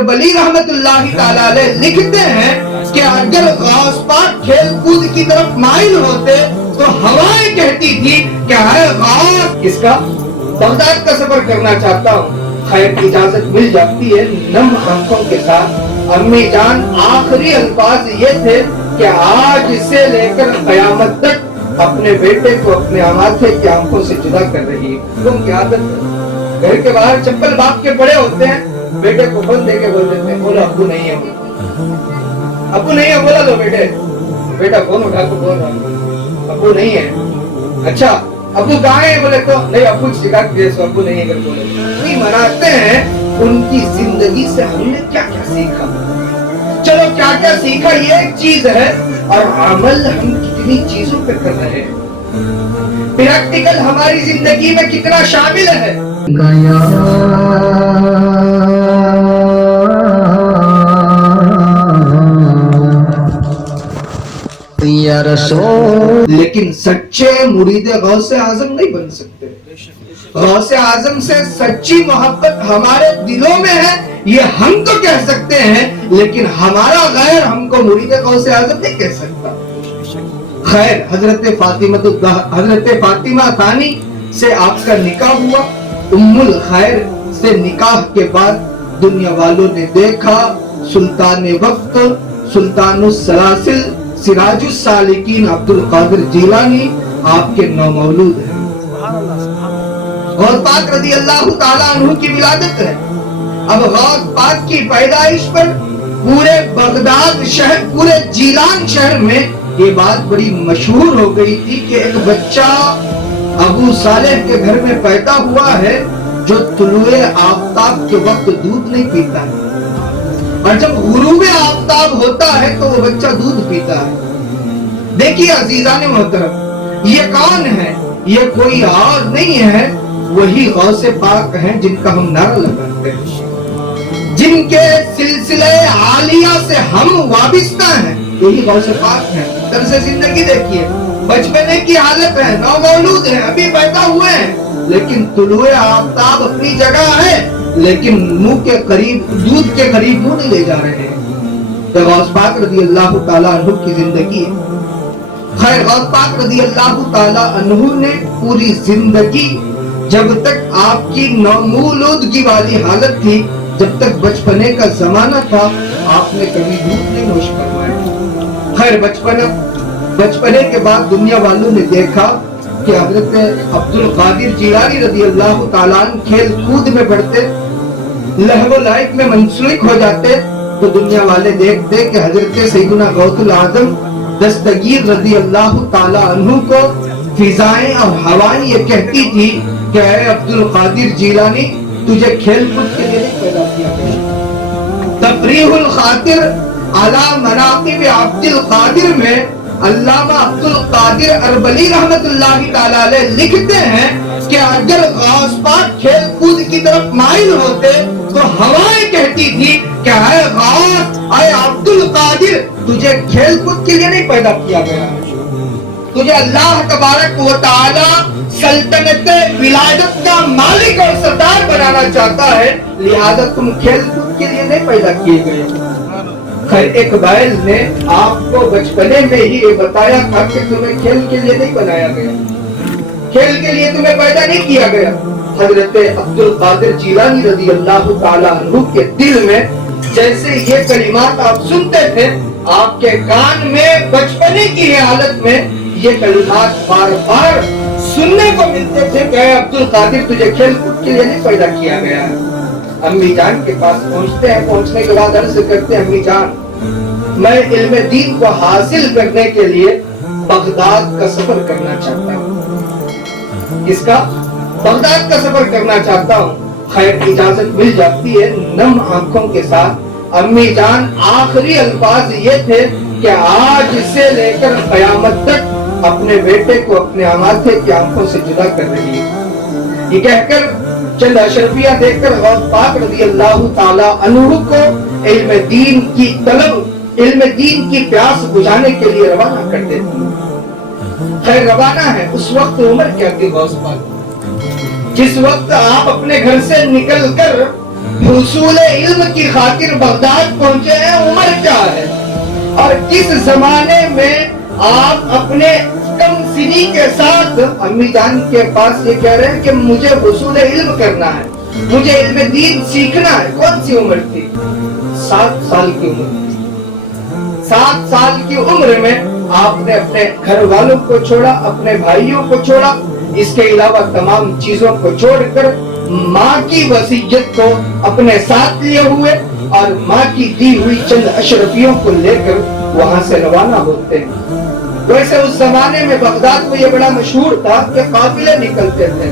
اربلی رحمت اللہ تعالی علیہ لکھتے ہیں کہ اگر غوث پاک کھیل کود کی طرف مائل ہوتے تو ہوائیں کہتی تھی کہ اے غوث، کس کا؟ بغداد کا سفر کرنا چاہتا ہوں۔ خیر اجازت مل جاتی ہے نم آنکھوں کے ساتھ۔ امی جان آخری الفاظ یہ تھے کہ آج سے لے کر قیامت تک اپنے بیٹے کو اپنے آنکھیں کی آنکھوں سے جدا کر رہی ہے۔ تم کی عادت ہے، گھر کے باہر چپل باپ کے پڑے ہوتے ہیں، بیٹے کو فون دے کے بول دیتے ہیں بولا ابو نہیں ہے، ابو نہیں ہے، بولا دو بیٹے، بیٹا فون اٹھا کے بول رہا ابو نہیں ہے۔ اچھا ابو کہاں ہے؟ بولے تو نہیں، ابو شکایت دے سو ابو نہیں ہے، بولے نہیں مناتے ہیں۔ ان کی زندگی سے ہم نے کیا کیا سیکھا؟ چلو کیا کیا سیکھا یہ ایک چیز ہے، اور عمل ہم کتنی چیزوں پہ کر رہے ہیں، پریکٹیکل ہماری زندگی میں کتنا شامل ہے۔ یا رسول، لیکن سچے مرید غوث اعظم نہیں بن سکتے۔ غوث اعظم سے سچی محبت ہمارے دلوں میں ہے یہ ہم تو کہہ سکتے ہیں، لیکن ہمارا غیر ہم کو مرید غوث اعظم نہیں کہہ سکتا۔ خیر حضرت فاطمہ ثانی سے آپ کا نکاح ہوا۔ ام الخیر سے نکاح کے بعد دنیا والوں نے دیکھا سلطان وقت، سلطان السلاسل، سراج السالکین عبد القادر جیلانی آپ کے نومولود ہیں۔ غوث پاک رضی اللہ تعالیٰ عنہ کی ولادت ہے۔ اب غوث پاک کی پیدائش پر پورے بغداد شہر، پورے جیلان شہر میں یہ بات بڑی مشہور ہو گئی تھی کہ ایک بچہ ابو صالح کے گھر میں پیدا ہوا ہے جو طلوع آفتاب کے وقت دودھ نہیں پیتا ہے، اور جب غروب آفتاب ہوتا ہے تو وہ بچہ دودھ پیتا ہے۔ دیکھیے عزیزان محترم، یہ کون ہے؟ یہ کوئی اور نہیں ہے، وہی غوث پاک ہیں جن کا ہم نعرہ لگاتے ہیں، جن کے سلسلے عالیہ سے ہم وابستہ ہیں، یہی غوث پاک ہیں۔ طرز زندگی دیکھیے، بچپنے کی حالت ہے، نومولود ہیں، ابھی پیدا ہوئے ہیں، لیکن طلوع آفتاب اپنی جگہ ہے، لیکن منہ کے قریب، دودھ کے قریب منہ نہیں لے جا رہے ہیں۔ تو غوث پاک رضی اللہ تعالیٰ عنہ کی زندگی ہے۔ خیر غوث پاک رضی اللہ تعالیٰ عنہ نے پوری زندگی، جب تک آپ کی نومولودگی والی حالت تھی، جب تک بچپنے کا زمانہ تھا، آپ نے کبھی دودھ نہیں نوش کروایا۔ خیر بچپنے کے بعد دنیا والوں نے دیکھا کہ حضرت عبد القادر جیلانی رضی اللہ تعالیٰ عنہ کھیل کود میں بڑھتے، لہو و لعب میں منسلک ہو جاتے، تو دنیا والے دیکھتے کہ حضرت سیدنا غوث العظم دستگیر رضی اللہ تعالیٰ عنہ کو فضائیں اور ہوائیں یہ کہتی تھی کہ اے عبد القادر جیلانی، تجھے کھیل کود کے لیے نہیں پیدا کیا گیا۔ تفریح الخاطر علی مناقب عبد القادر میں علامہ عبد القادر اربلی رحمت اللہ تعالیٰ علیہ لکھتے ہیں کہ اگر غوث پاک کھیل کود کی طرف مائل ہوتے تو ہوائیں کہتی تھی کہ اے غوث، اے عبد القادر، تجھے کھیل کود کے لیے نہیں پیدا کیا گیا ہے، تجھے اللہ تبارک و تعالی سلطنت ولادت کا مالک اور سردار بنانا چاہتا ہے، لہذا تم کھیل کود کے لیے نہیں پیدا کیے گئے۔ خیر اقبال نے آپ کو بچپنے میں ہی یہ بتایا تھا کہ تمہیں کھیل کے لیے نہیں بنایا گیا، کھیل کے لیے تمہیں پیدا نہیں کیا گیا۔ حضرت عبد القادر جیلانی رضی اللہ تعالیٰ عنہ کے دل میں جیسے یہ کلمات آپ سنتے تھے، آپ کے کان میں بچپنے کی حالت میں یہ کلمات بار بار سننے کو ملتے تھے کہ اے عبد القادر، تجھے کھیل کود کے لیے نہیں پیدا کیا گیا ہے۔ امی جان کے پاس پہنچتے ہیں، پہنچنے کے بعد عرض کرتے ہیں امی جان، میں علم دین کو حاصل کرنے کے لیے بغداد کا سفر کرنا چاہتا ہوں۔ کس کا؟ بغداد کا سفر کرنا چاہتا ہوں۔ خیر اجازت مل جاتی ہے نم آنکھوں کے ساتھ۔ امی جان آخری الفاظ یہ تھے کہ آج سے لے کر قیامت تک اپنے بیٹے کو اپنے آنکھیں کی آنکھوں سے جدا کر رہی ہے۔ یہ کہہ کر چند اشرفیہ دیکھ کر غوث پاک رضی اللہ تعالی عنہ کو علم دین کی طلب، علم دین کی پیاس بجھانے کے لیے روانہ کر دیتی ہے۔ خیر روانہ ہے، اس وقت عمر کیا تھی غوث پاک؟ جس وقت آپ اپنے گھر سے نکل کر حصول علم کی خاطر بغداد پہنچے ہیں، عمر کیا ہے؟ اور کس زمانے میں آپ اپنے کم سنی کے ساتھ امی جان کے پاس یہ کہہ رہے ہیں کہ مجھے حصول علم کرنا ہے، مجھے علم دین سیکھنا ہے؟ کون سی عمر تھی؟ 7 سال کی عمر تھی۔ 7 سال کی عمر میں آپ نے اپنے گھر والوں کو چھوڑا، اپنے بھائیوں کو چھوڑا، اس کے علاوہ تمام چیزوں کو چھوڑ کر ماں کی وصیت کو اپنے ساتھ لیے ہوئے اور ماں کی دی ہوئی چند اشرفیوں کو لے کر وہاں سے روانہ ہوتے ہیں۔ ویسے اس زمانے میں بغداد کو یہ بڑا مشہور تھا کہ قافلے نکلتے تھے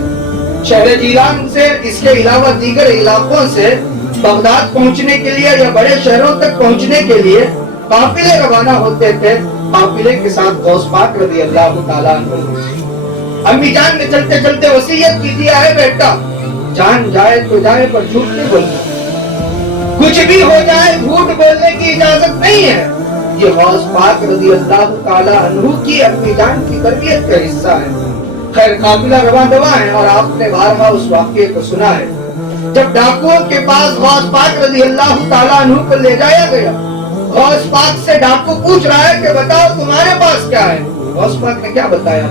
شہر جیلان سے، اس کے علاوہ دیگر علاقوں سے بغداد پہنچنے کے لیے یا بڑے شہروں تک پہنچنے کے لیے قافلے روانہ ہوتے تھے۔ قافلے کے ساتھ غوث پاک رضی اللہ تعالیٰ عنہ۔ امی جان نے چلتے چلتے وصیت کی دیا ہے بیٹا جان جائے تو جائے پر جھوٹ نہیں بولنا، کچھ بھی ہو جائے جھوٹ بولنے کی اجازت نہیں ہے۔ یہ غوث پاک رضی اللہ تعالیٰ عنہ کی امی جان کی تربیت کا حصہ ہے۔ خیر قافلہ رواں دواں ہے اور آپ نے بارہا اس واقعے کو سنا ہے۔ جب ڈاکوؤں کے پاس غوث پاک رضی اللہ تعالیٰ عنہ کو لے جایا گیا، غوث پاک سے ڈاکو پوچھ رہا ہے کہ بتاؤ تمہارے پاس کیا ہے؟ غوث پاک نے کیا بتایا؟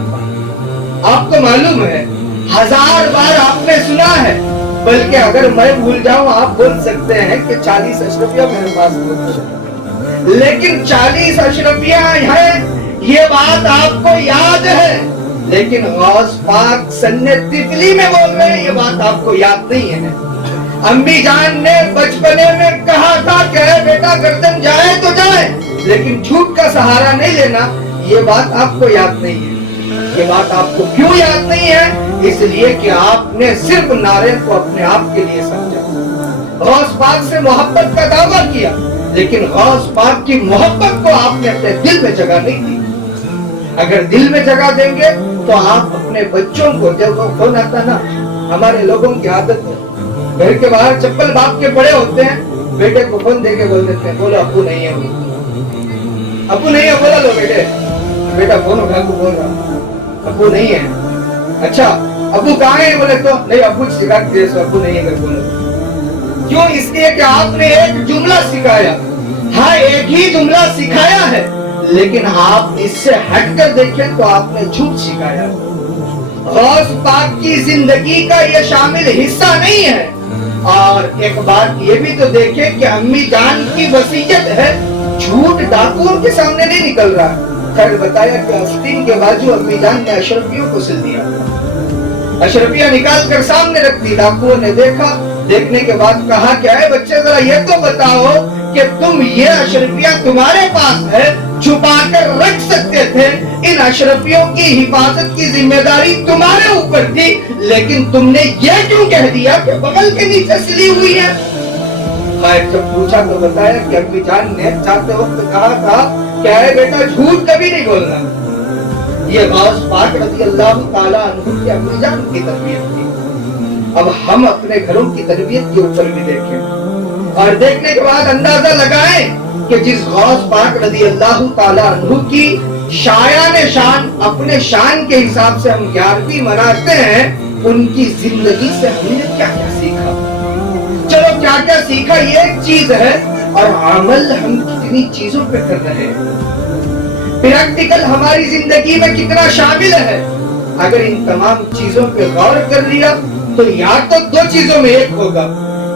آپ کو معلوم ہے، 1000 بار آپ نے سنا ہے، بلکہ اگر میں بھول جاؤں آپ بول سکتے ہیں کہ 40 اشرفیہ میرے پاس ہے، لیکن 40 اشرفیہ ہیں یہ بات آپ کو یاد ہے، لیکن غوث پاک سن طفلی میں بول رہے ہیں یہ بات آپ کو یاد نہیں ہے۔ امی جان نے بچپنے میں کہا تھا کہ بیٹا گردن جائے تو جائے لیکن جھوٹ کا سہارا نہیں لینا، یہ بات آپ کو یاد نہیں ہے۔ یہ بات آپ کو کیوں یاد نہیں ہے؟ اس لیے کہ آپ نے صرف نعرے کو اپنے آپ کے لیے سمجھا، غوث پاک سے محبت کا دعویٰ کیا، لیکن غوث پاک کی محبت کو آپ نے اپنے دل میں جگہ نہیں دی۔ اگر دل میں جگہ دیں گے تو آپ اپنے بچوں کو، جب وہ فون آتا نا، ہمارے لوگوں کی عادت ہے گھر کے باہر چپل باپ کے پڑے ہوتے ہیں، بیٹے کو فون دے کے بول دیتے ہیں بولو ابو نہیں ہے، ابو نہیں ہے، بولا لو بیٹے، بیٹا فون اٹھا کے بول رہا ابو نہیں ہے۔ اچھا ابو کہاں ہے؟ بولے تو نہیں، ابو سکھا کے دے سو ابو نہیں ہے بولو۔ کیوں؟ اس لیے کہ آپ نے ایک جملہ سکھایا، ہاں ایک ہی جملہ سکھایا ہے، لیکن آپ اس سے ہٹ کر دیکھیں تو آپ نے جھوٹ سکھایا۔ غوث پاک کی زندگی کا یہ شامل حصہ نہیں ہے۔ اور ایک بات یہ بھی تو دیکھیں کہ امی جان کی وصیت ہے، جھوٹ ڈاکوؤں کے سامنے نہیں نکل رہا۔ خیر بتایا کہ آستین کے بازو امی جان نے اشرفیوں کو سل دیا، اشرفیہ نکال کر سامنے رکھ دی۔ ڈاکوؤں نے دیکھا، دیکھنے کے بعد کہا کہ اے بچے ذرا یہ تو بتاؤ کہ تم یہ اشرفیہ تمہارے پاس ہے، چھپا کر رکھ سکتے تھے، ان اشرفیوں کی حفاظت کی ذمہ داری تمہارے اوپر تھی، لیکن تم نے یہ کیوں کہہ دیا کہ بغل کے نیچے سلی ہوئی ہے؟ خیر جب پوچھا تو بتایا کہ امی جان نے جاتے وقت کہا تھا کہ اے بیٹا جھوٹ کبھی نہیں بولنا۔ یہ غوث پاک رضی اللہ تعالیٰ عنہ کی امی جان کی تربیت تھی۔ اب ہم اپنے گھروں کی تربیت کے اوپر بھی دیکھیں اور دیکھنے کے بعد اندازہ لگائیں کہ جس غوث پاک رضی اللہ تعالیٰ عنہ کی شایان شان اپنے شان کے حساب سے ہم 11ویں مناتے ہیں، ان کی زندگی سے ہم نے کیا کیا سیکھا؟ چلو کیا کیا سیکھا یہ ایک چیز ہے، اور عمل ہم کتنی چیزوں پہ کر رہے ہیں، پریکٹیکل ہماری زندگی میں کتنا شامل ہے۔ اگر ان تمام چیزوں پہ غور کر لیا تو یا تو 2 چیزوں میں ایک ہوگا،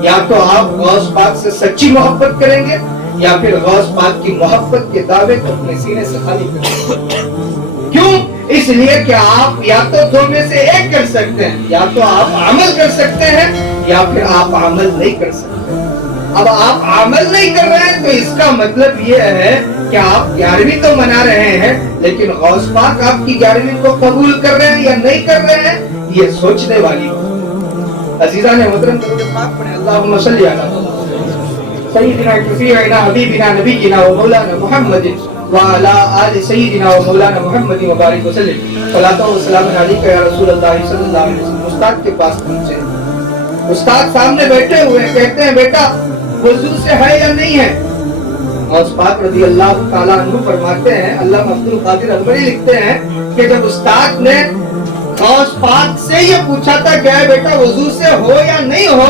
یا تو آپ غوث پاک سے سچی محبت کریں گے یا پھر غوث پاک کی محبت کے دعوے کو اپنے سینے سے خالی کریں گے۔ کیوں؟ اس لیے کہ آپ یا تو 2 میں سے ایک کر سکتے ہیں، یا تو آپ عمل کر سکتے ہیں یا پھر آپ عمل نہیں کر سکتے۔ اب آپ عمل نہیں کر رہے ہیں تو اس کا مطلب یہ ہے کہ آپ 11ویں تو منا رہے ہیں، لیکن غوث پاک آپ کی 11ویں کو قبول کر رہے ہیں یا نہیں کر رہے ہیں، یہ سوچنے والی بات۔ عزیزان محترم درود پاک پڑھیں، اللہم صلی علی سیدنا شفیعنا حبیبنا نبینا و مولانا محمد وعلی آل سیدنا و مولانا محمد وبارک وسلم۔ صلاۃ و سلام علیک یا رسول اللہ صلی اللہ علیہ وسلم۔ استاد کے پاس پہنچے، استاد سامنے بیٹھے ہوئے کہتے ہیں بیٹا وضو سے ہے یا نہیں ہے؟ غوث پاک رضی اللہ تعالیٰ عنہ فرماتے ہیں، علامہ عبد القادر البری لکھتے ہیں کہ جب استاد نے غوث پاک سے یہ پوچھا تھا کہ اے بیٹا وضو سے ہو یا نہیں ہو،